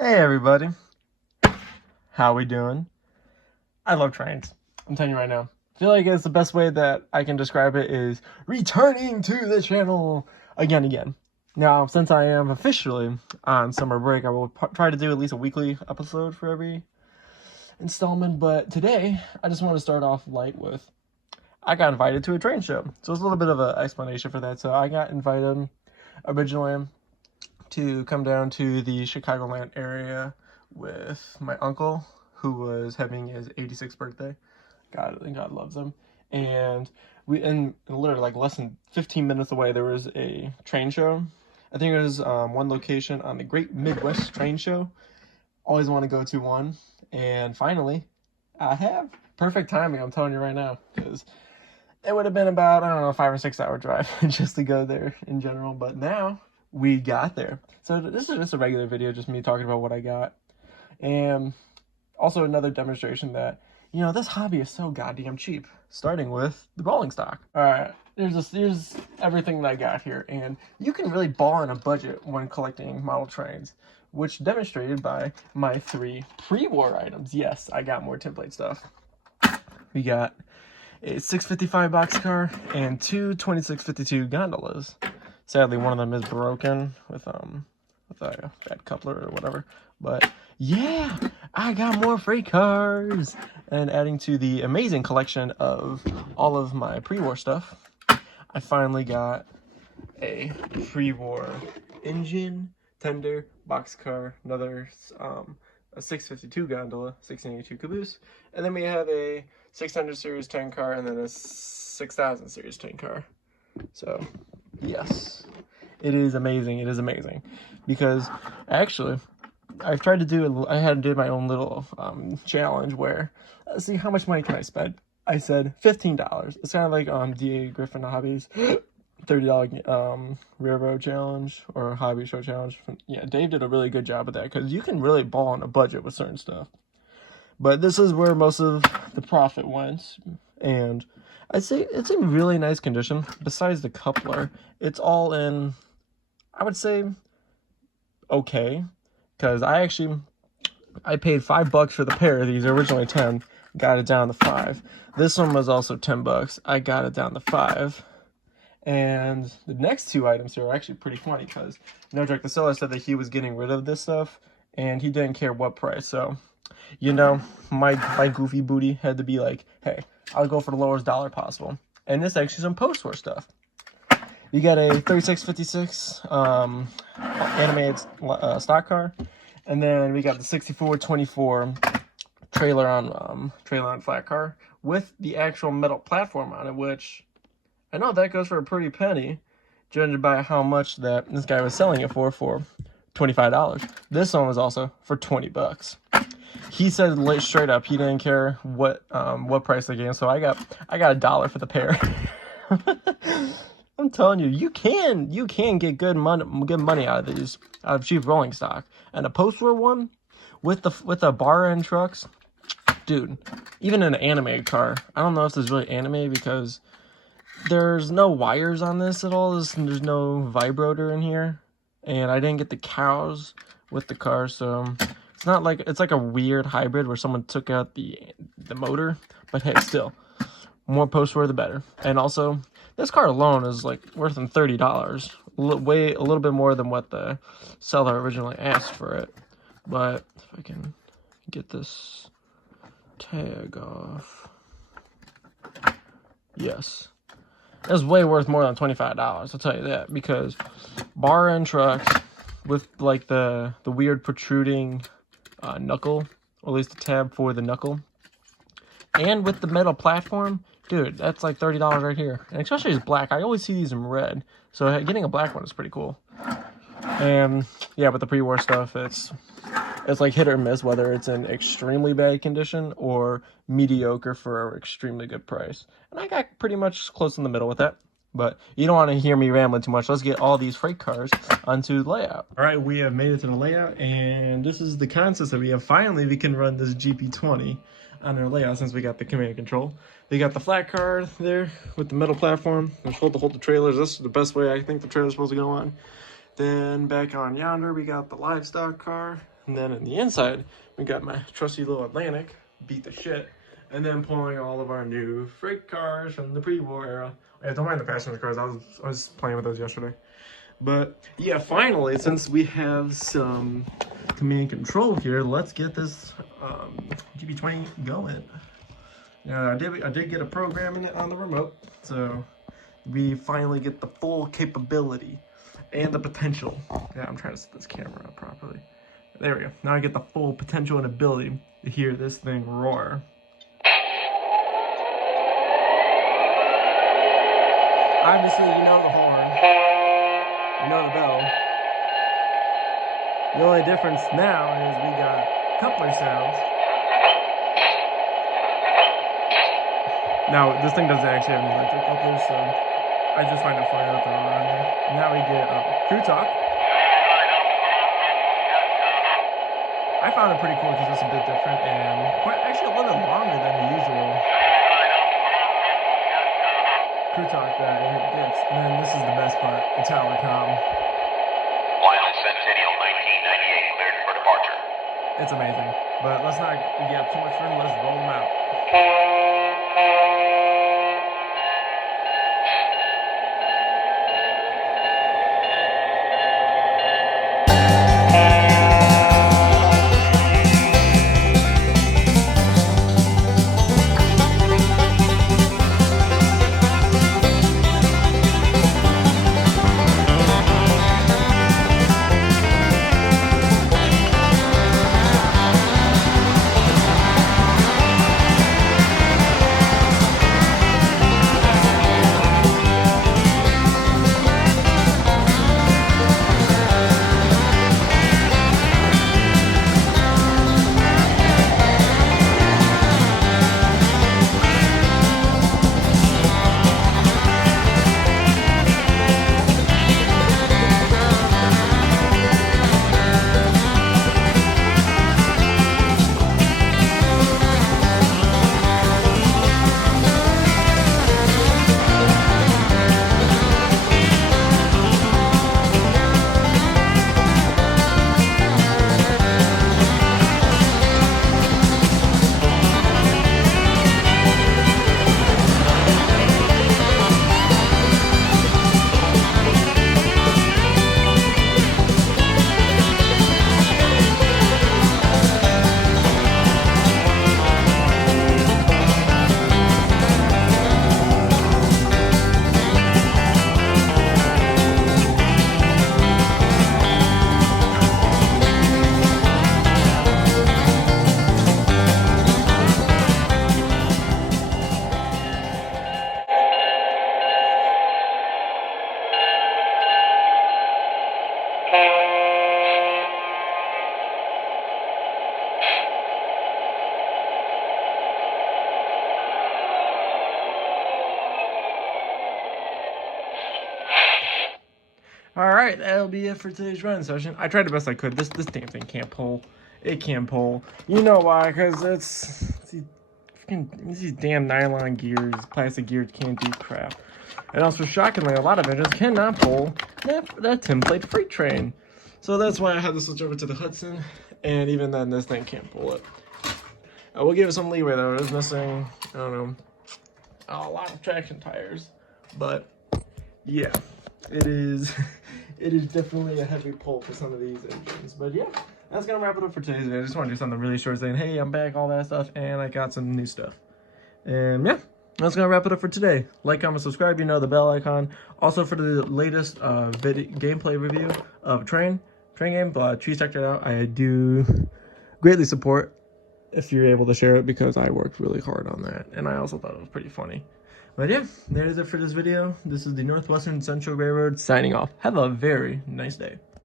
Hey everybody, how we doing? I love trains. I'm telling you right now. I feel like it's the best way that I can describe it is returning to the channel again. Now, since I am officially on summer break, I will try to do at least a weekly episode for every installment. But today, I just want to start off light with I got invited to a train show. So it's a little bit of an explanation for that. So I got invited originally to come down to the Chicagoland area with my uncle, who was having his 86th birthday. God loves him. And and literally like less than 15 minutes away, there was a train show. I think it was one location on the Great Midwest Train Show. Always want to go to one, and finally, I have. Perfect timing, I'm telling you right now, because it would have been about, I don't know, 5 or 6 hour drive just to go there in general. But now we got there. So this is just a regular video, just me talking about what I got. And also another demonstration that, this hobby is so goddamn cheap. Starting with the rolling stock. All right, here's everything that I got here. And you can really ball on a budget when collecting model trains, which demonstrated by my 3 pre-war items. Yes, I got more template stuff. We got a 655 boxcar and 2 2652 gondolas. Sadly, one of them is broken with a bad coupler or whatever. But yeah, I got more freight cars. And adding to the amazing collection of all of my pre-war stuff, I finally got a pre-war engine, tender, boxcar, another a 652 gondola, 1682 caboose, and then we have a 600 series 10 car and then a 6000 series 10 car. So yes, it is amazing. It is amazing because actually I've tried to do, I had to do my own little challenge where, let's see, how much money can I spend? I said $15. It's kind of like DA Griffin Hobbies $30 railroad challenge or hobby show challenge. Yeah, Dave did a really good job of that because you can really ball on a budget with certain stuff. But this is where most of the profit went, and I'd say it's in really nice condition. Besides the coupler, it's all in, I would say, okay, because I paid $5 for the pair of these. Originally 10, got it down to 5. This one was also $10. I got it down to 5. And the next 2 items here are actually pretty funny because No Joke, the seller said that he was getting rid of this stuff and he didn't care what price. So, my goofy booty had to be like, hey, I'll go for the lowest dollar possible. And this is actually some post-war stuff. You got a 3656 animated stock car, and then we got the 6424 trailer on flat car with the actual metal platform on it, which I know that goes for a pretty penny, judging by how much that this guy was selling it for $25. This one was also for $20. He said straight up he didn't care what price they gave, so I got $1 for the pair. I'm telling you, you can get good money out of these, out of cheap rolling stock. And a post-war one with the bar end trucks, dude. Even an animated car. I don't know if this is really animated because there's no wires on this at all. There's no vibrator in here, and I didn't get the cows with the car, so it's not like, it's like a weird hybrid where someone took out the motor. But hey, still, more post-war the better. And also, this car alone is like worth than $30, a little bit more than what the seller originally asked for it. But if I can get this tag off, yes. It's way worth more than $25, I'll tell you that, because bar end trucks with like the weird protruding knuckle, or at least the tab for the knuckle, and with the metal platform, dude, that's like $30 right here. And especially it's black. I always see these in red, so getting a black one is pretty cool. And yeah, with the pre-war stuff, it's like hit or miss whether it's in extremely bad condition or mediocre for an extremely good price. And I got pretty much close in the middle with that. But you don't want to hear me rambling too much. Let's get all these freight cars onto the layout. All right, we have made it to the layout, and this is the consist that we have. Finally, we can run this GP20 on our layout since we got the command control. We got the flat car there with the metal platform. We're supposed to hold the trailers. This is the best way I think the trailer's supposed to go on. Then back on yonder, we got the livestock car And then in the inside, we got my trusty little Atlantic, beat the shit. And then pulling all of our new freight cars from the pre-war era. Yeah, don't mind the passenger cars, I was playing with those yesterday. But yeah, finally, since we have some command control here, let's get this GB20 going. Now, I did get a program in it on the remote, so we finally get the full capability and the potential. Yeah, I'm trying to set this camera up properly. There we go. Now I get the full potential and ability to hear this thing roar. Obviously, you know the horn. You know the bell. The only difference now is we got coupler sounds. Now, this thing doesn't actually have any electric couplers, so I just find it funny that they're on there. Now we get crew talk. I found it pretty cool because it's a bit different and actually a little bit longer than the usual crew talk that it gets. And then this is the best part, the tower comm. Lionel Centennial 1998 cleared for departure. It's amazing. But let's not get up too much further, let's roll them out. Alright, that'll be it for today's running session. I tried the best I could. This damn thing can't pull. It can pull. You know why? Because these damn nylon gears, plastic gears can't do crap. And also, shockingly, a lot of engines cannot pull that template freight train. So that's why I had to switch over to the Hudson. And even then, this thing can't pull it. We'll give it some leeway, though. It is missing, I don't know, a lot of traction tires. But, yeah. It is definitely a heavy pull for some of these engines. But yeah, that's gonna wrap it up for today's video. I just want to do something really short saying, hey, I'm back, all that stuff, and I got some new stuff. And yeah, that's gonna wrap it up for today. Like, comment, subscribe, you know, the bell icon. Also for the latest gameplay review of train game, please check it out. I do greatly support if you're able to share it because I worked really hard on that, and I also thought it was pretty funny. But yeah, that is it for this video. This is the Northwestern Central Railroad signing off. Have a very nice day.